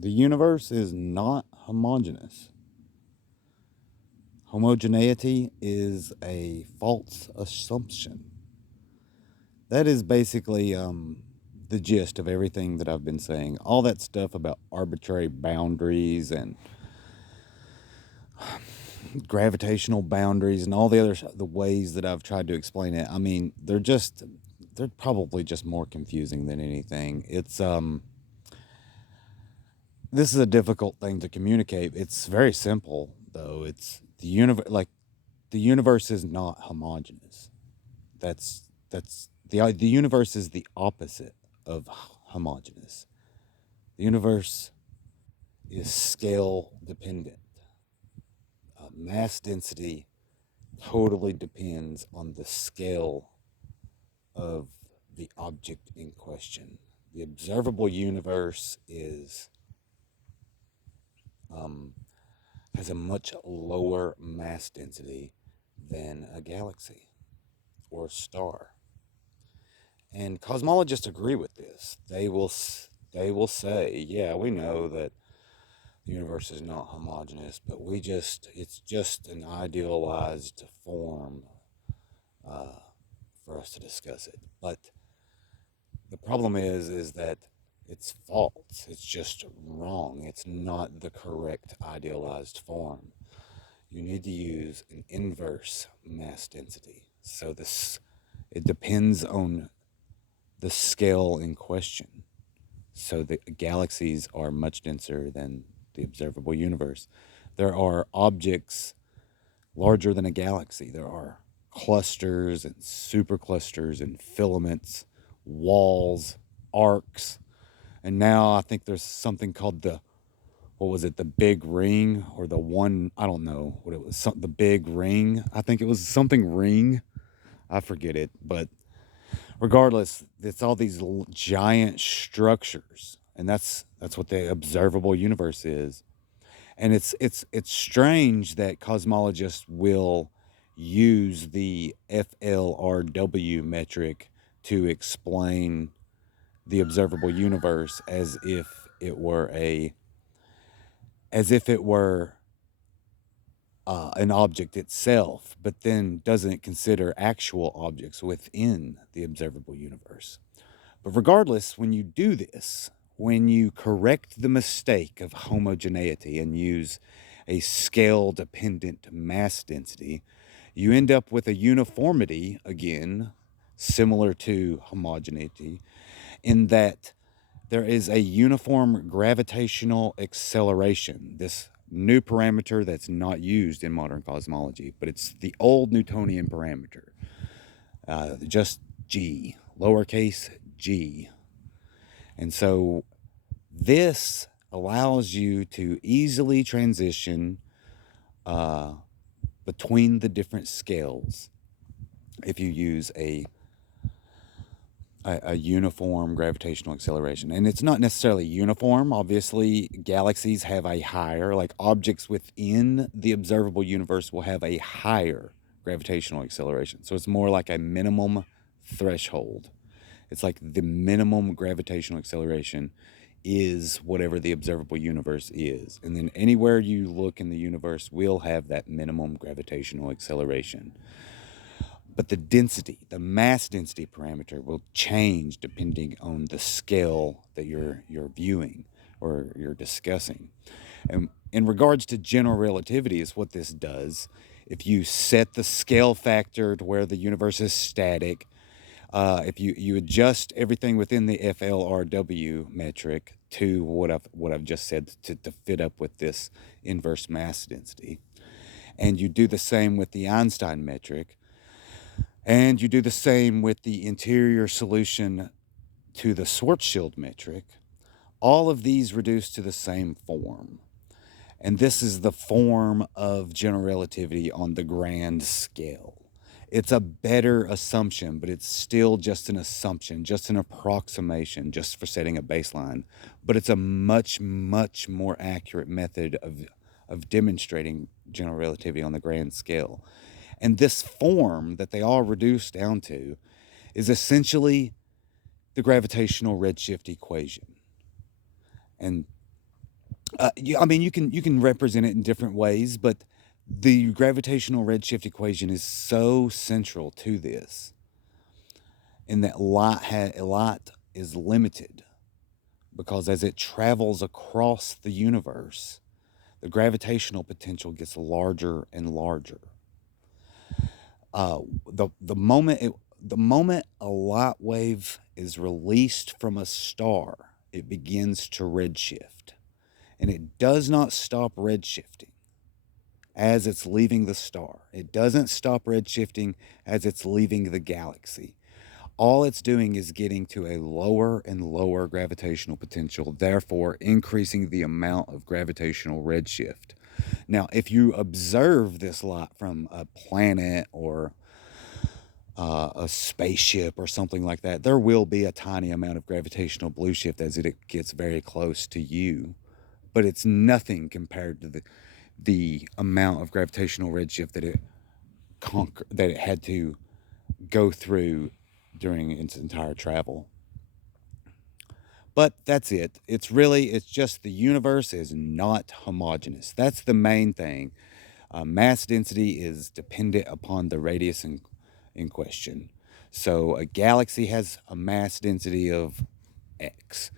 The universe is not homogeneous. Homogeneity is a false assumption. That is basically the gist of everything that I've been saying. All that stuff about arbitrary boundaries and gravitational boundaries and all the ways that I've tried to explain it. I mean, they're probably just more confusing than anything. This is a difficult thing to communicate. It's very simple though. It's the universe is not homogeneous. The universe is the opposite of homogeneous. The universe is scale dependent. Mass density totally depends on the scale of the object in question. The observable universe has a much lower mass density than a galaxy or a star. And cosmologists agree with this. They will say, yeah, we know that the universe is not homogeneous, but it's just an idealized form for us to discuss it. But the problem is that it's false. It's just wrong. It's not the correct idealized form. You need to use an inverse mass density. So it depends on the scale in question. So the galaxies are much denser than the observable universe. There are objects larger than a galaxy. There are clusters and superclusters and filaments, walls, arcs, and now I think there's something called what was it, the big ring or the one, I don't know what it was, the big ring. I think it was something ring. I forget it, but regardless, it's all these giant structures, and that's what the observable universe is. And it's strange that cosmologists will use the FLRW metric to explain the observable universe as if it were an object itself, but then doesn't consider actual objects within the observable universe. But regardless, when you do this, when you correct the mistake of homogeneity and use a scale dependent mass density, you end up with a uniformity, again, similar to homogeneity, in that there is a uniform gravitational acceleration, this new parameter that's not used in modern cosmology, but it's the old Newtonian parameter, just g, lowercase g. And so this allows you to easily transition between the different scales if you use a uniform gravitational acceleration. And it's not necessarily uniform. Obviously, galaxies have a higher, like objects within the observable universe will have a higher gravitational acceleration. So it's more like a minimum threshold. It's like the minimum gravitational acceleration is whatever the observable universe is. And then anywhere you look in the universe will have that minimum gravitational acceleration. But the density, the mass density parameter will change depending on the scale that you're viewing or you're discussing. And in regards to general relativity is what this does. If you set the scale factor to where the universe is static, if you adjust everything within the FLRW metric to what I've just said to fit up with this inverse mass density, and you do the same with the Einstein metric, and you do the same with the interior solution to the Schwarzschild metric, all of these reduce to the same form. And this is the form of general relativity on the grand scale. It's a better assumption, but it's still just an assumption, just an approximation, just for setting a baseline. But it's a much, much more accurate method of demonstrating general relativity on the grand scale. And this form that they all reduce down to is essentially the gravitational redshift equation. And I mean, you can represent it in different ways, but the gravitational redshift equation is so central to this, in that light is limited because as it travels across the universe, the gravitational potential gets larger and larger. The moment a light wave is released from a star, it begins to redshift, and it does not stop redshifting as it's leaving the star. It doesn't stop redshifting as it's leaving the galaxy. All it's doing is getting to a lower and lower gravitational potential, therefore increasing the amount of gravitational redshift. Now, if you observe this light from a planet or a spaceship or something like that, there will be a tiny amount of gravitational blue shift as it gets very close to you, but it's nothing compared to the amount of gravitational redshift that it had to go through during its entire travel. But that's it. It's just the universe is not homogeneous. That's the main thing. Mass density is dependent upon the radius in question. So a galaxy has a mass density of X.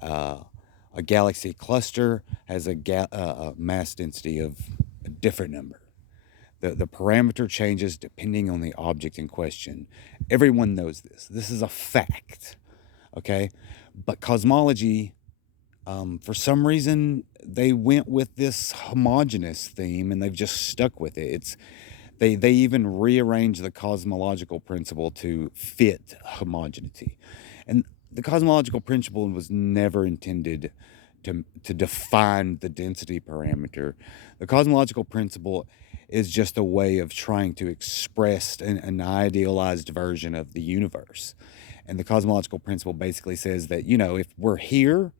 A galaxy cluster has a mass density of a different number. The parameter changes depending on the object in question. Everyone knows this. This is a fact. Okay? But cosmology, for some reason, they went with this homogeneous theme and they've just stuck with it. They even rearranged the cosmological principle to fit homogeneity. And the cosmological principle was never intended to define the density parameter. The cosmological principle is just a way of trying to express an idealized version of the universe. And the cosmological principle basically says that, if we're here,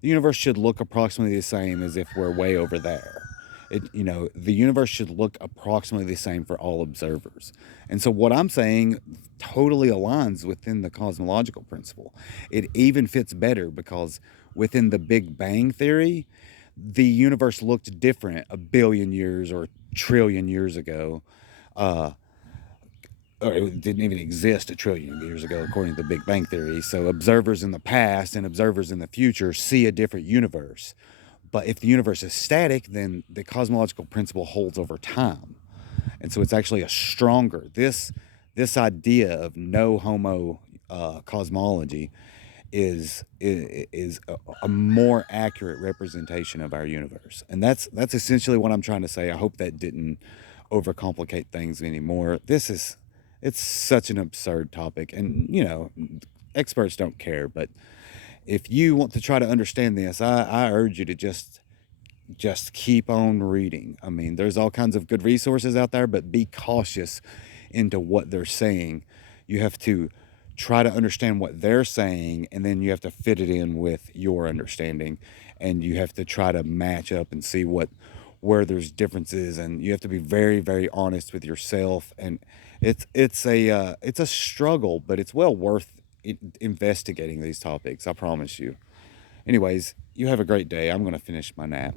the universe should look approximately the same as if we're way over there. The universe should look approximately the same for all observers. And so what I'm saying totally aligns within the cosmological principle. It even fits better because within the Big Bang Theory, the universe looked different a billion years or a trillion years ago. Or it didn't even exist a trillion years ago, according to the Big Bang Theory. So observers in the past and observers in the future see a different universe. But if the universe is static, then the cosmological principle holds over time. And so it's actually a stronger, this idea of no homo cosmology is a more accurate representation of our universe. And that's essentially what I'm trying to say. I hope that didn't overcomplicate things anymore. It's such an absurd topic, and experts don't care, but if you want to try to understand this, I urge you to just keep on reading. I mean, there's all kinds of good resources out there, but be cautious into what they're saying. You have to try to understand what they're saying, and then you have to fit it in with your understanding, and you have to try to match up and see where there's differences, and you have to be very, very honest with yourself. And it's a struggle, but it's well worth investigating these topics. I promise you. Anyways, you have a great day. I'm going to finish my nap.